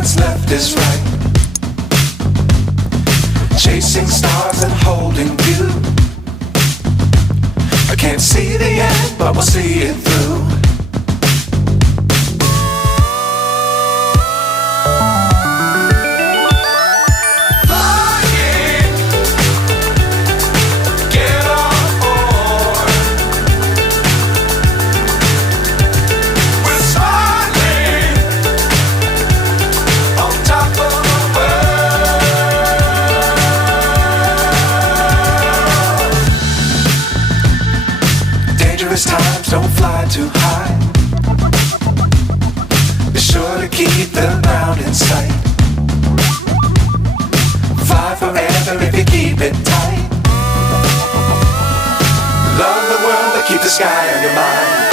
what's left is right. Chasing stars and holding you. I can't see the end, but we'll see it through. Times don't fly too high. Be sure to keep the ground in sight. Fly forever if you keep it tight. Love the world but keep the sky on your mind.